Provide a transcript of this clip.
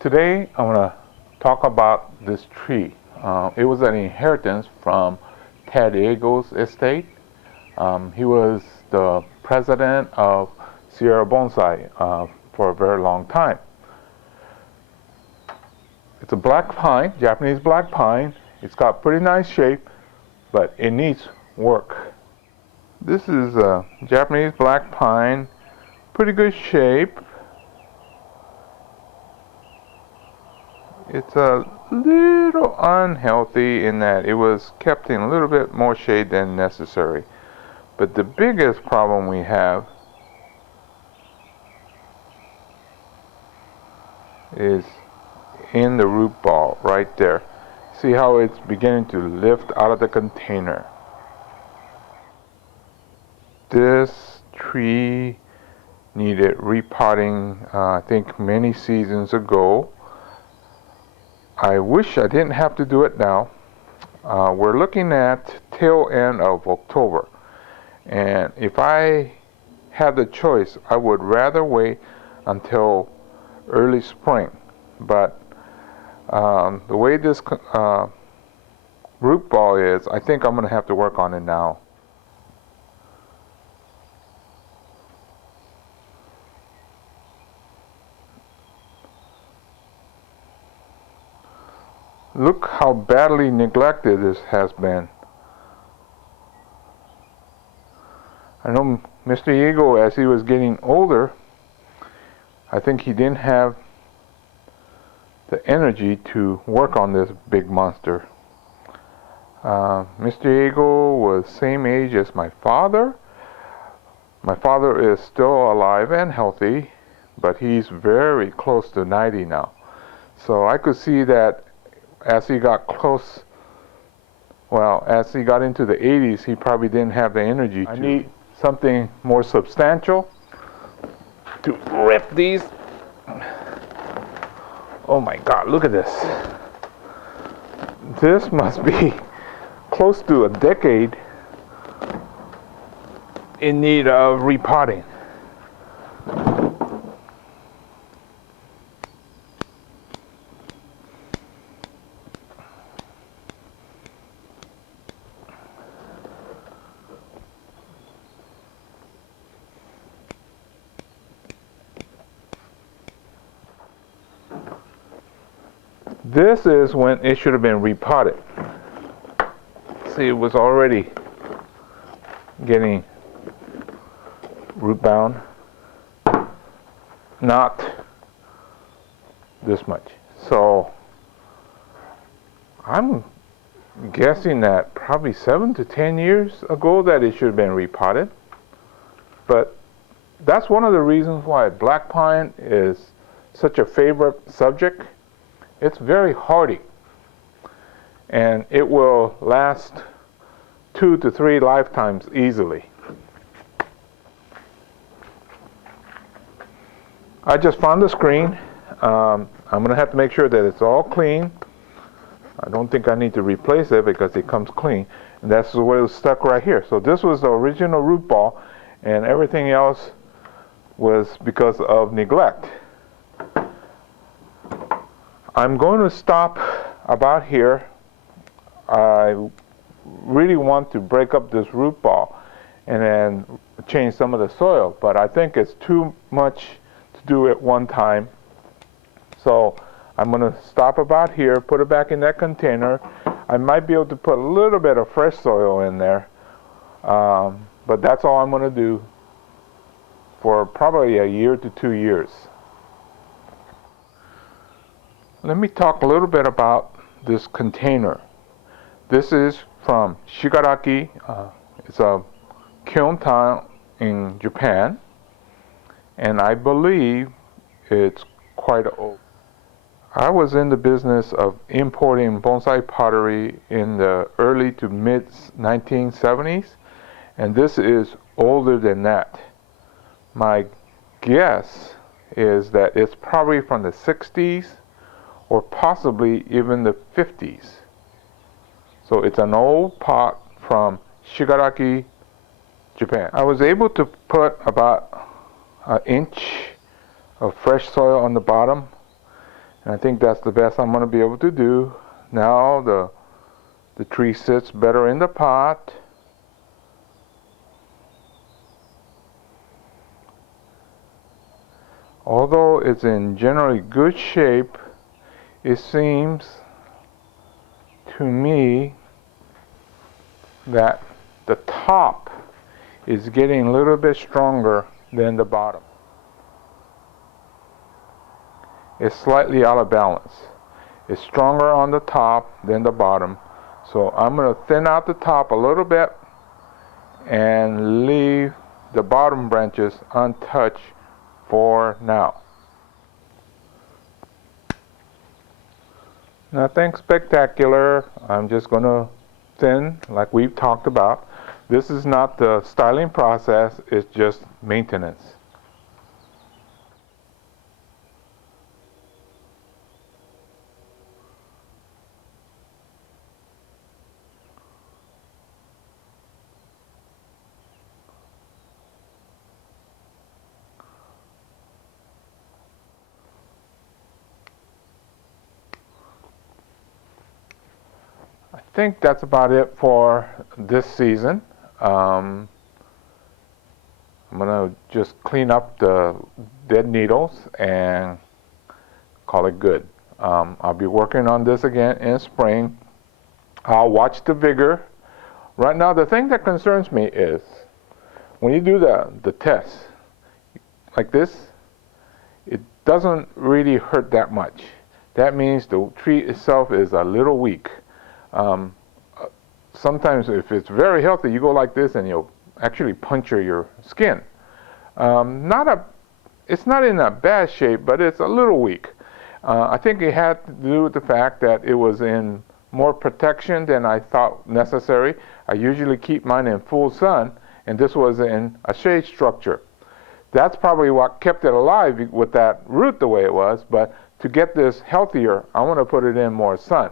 Today I want to talk about this tree. It was an inheritance from Ted Yego's estate. He was the president of Sierra Bonsai for a very long time. It's a black pine, Japanese black pine. It's got pretty nice shape, but it needs work. This is a Japanese black pine, pretty good shape. It's a little unhealthy in that it was kept in a little bit more shade than necessary. But the biggest problem we have is in the root ball right there. See how it's beginning to lift out of the container. This tree needed repotting, I think many seasons ago. I wish I didn't have to do it now. We're looking at tail end of October. And if I had the choice, I would rather wait until early spring. But the way this root ball is, I think I'm going to have to work on it now. Look how badly neglected this has been. I know Mr. Yego, as he was getting older, I think he didn't have the energy to work on this big monster. Mr. Yego was same age as my father. My father is still alive and healthy, but he's very close to 90 now. So I could see that as he got close, well, as he got into the 80s, he probably didn't have the energy. I need something more substantial to rip these. Oh my God, look at this. This must be close to a decade in need of repotting. This is when it should have been repotted. See, it was already getting root bound. Not this much. So I'm guessing that probably 7 to 10 years ago that it should have been repotted. But that's one of the reasons why black pine is such a favorite subject. It's very hardy, and it will last 2 to 3 lifetimes easily. I just found the screen. I'm going to have to make sure that it's all clean. I don't think I need to replace it because it comes clean. And that's where it was stuck right here. So this was the original root ball, and everything else was because of neglect. I'm going to stop about here. I really want to break up this root ball and then change some of the soil, but I think it's too much to do at one time. So I'm going to stop about here, put it back in that container. I might be able to put a little bit of fresh soil in there, but that's all I'm going to do for probably a year to 2 years. Let me talk a little bit about this container. This is from Shigaraki. It's a kiln town in Japan, and I believe it's quite old. I was in the business of importing bonsai pottery in the early to mid 1970s, and this is older than that. My guess is that it's probably from the 60s or possibly even the 50s. So it's an old pot from Shigaraki, Japan. I was able to put about an inch of fresh soil on the bottom, And I think that's the best I'm going to be able to do. Now the tree sits better in the pot. Although it's in generally good shape, it seems to me that the top is getting a little bit stronger than the bottom. It's slightly out of balance. It's stronger on the top than the bottom. So I'm going to thin out the top a little bit and leave the bottom branches untouched for now. Nothing spectacular. I'm just going to thin like we've talked about. This is not the styling process, it's just maintenance. I think that's about it for this season. I'm going to just clean up the dead needles and call it good. I'll be working on this again in spring. I'll watch the vigor. Right now, the thing that concerns me is when you do the test like this, it doesn't really hurt that much. That means the tree itself is a little weak. Sometimes if it's very healthy, you go like this and you'll actually puncture your skin. It's not in a bad shape, but it's a little weak. I think it had to do with the fact that it was in more protection than I thought necessary. I usually keep mine in full sun, and this was in a shade structure. That's probably what kept it alive with that root the way it was, but to get this healthier, I want to put it in more sun.